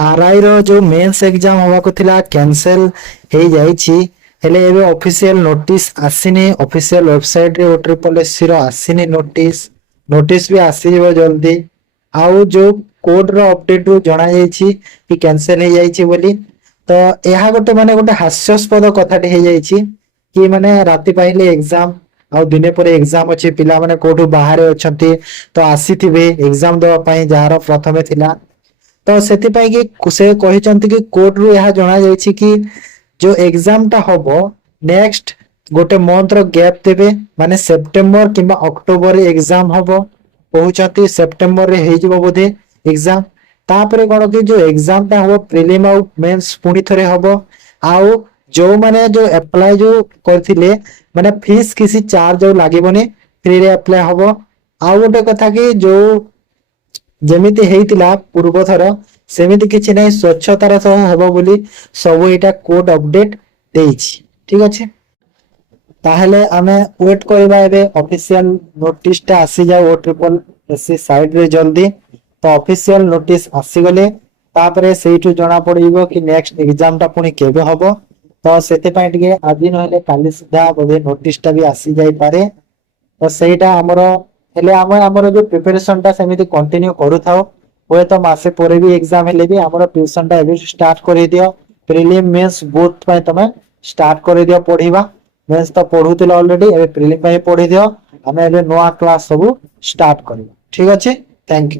RI रो जो mains exam हवा को थिला कैंसिल हे जाईची हेले एबे ऑफिशियल नोटिस आसीनी ऑफिशियल वेबसाइट रे ओट्रिपलएससी रो आसीनी नोटिस भी आसी जेबो जल्दी आउ जो कोड रो अपडेट रो जणा जाईची कि कैंसिल हे जाईची बोली तो यह गोटे माने गोटे हास्यास्पद कथाटे हे जाईची कि माने राति पाइले एग्जाम आउ दिने पर एग्जाम अछि पिला माने कोठु बाहर अछंती तो आसीथिबे एग्जाम देवा पई जहार प्रथमे थिला तो सेति पई कि से कहिचंती कि कोड रु यह जणा जाईची कि जो एग्जाम टा हबो नेक्स्ट गोटे मंथ रो गैप देबे माने सेप्टेम्बर किबा अक्टोबर रे एग्जाम हबो पहुचंती सेप्टेम्बर रे हे जिवो बोधे एग्जाम तापरे कोन कि जो एग्जाम टा हबो प्रीलिम आउ मेंस पुनी थरे हबो आउ जो माने जो अप्लाई जो करथिले माने फीस किसी चार्ज जो लागिबोनी फ्री रे अप्लाई हबो आउ गोटे कथा कि जो जेमिति हेइतिला पूर्व थर सेमिति किछि नै स्वच्छतार सह हेबो बोली सब एटा कोड अपडेट देइछि ठीक अछि ताहले आमे वेट करबा एबे ऑफिशियल नोटिस टा आसी जाओ ट्रिपल एससी साइड रे जल्दी तो ऑफिशियल नोटिस आसी गले तापरे सेइटु जणा पड़िबो कि नेक्स्ट एग्जाम टा पुनी केबे हबो तो सेते पय टिके आदि नहले काली सुधा बोधे नोटिस टा भी आसी जाई पारे तो सेटा हमरो हेले हमरो जो प्रिपरेशन टा सेमिति कंटिन्यू करू थाओ होय तो मासे परे भी एग्जाम हेले भी हमरो ट्यूशन टा एबे स्टार्ट करि दियो प्रीलिम मेंस बोथ पय तमे स्टार्ट करि दियो पढिबा मेंस तो पढुतिल ऑलरेडी एबे प्रीलिम पय पढि दियो हमें एबे नोआ क्लास सब स्टार्ट करियो ठीक अछि थैंक यू।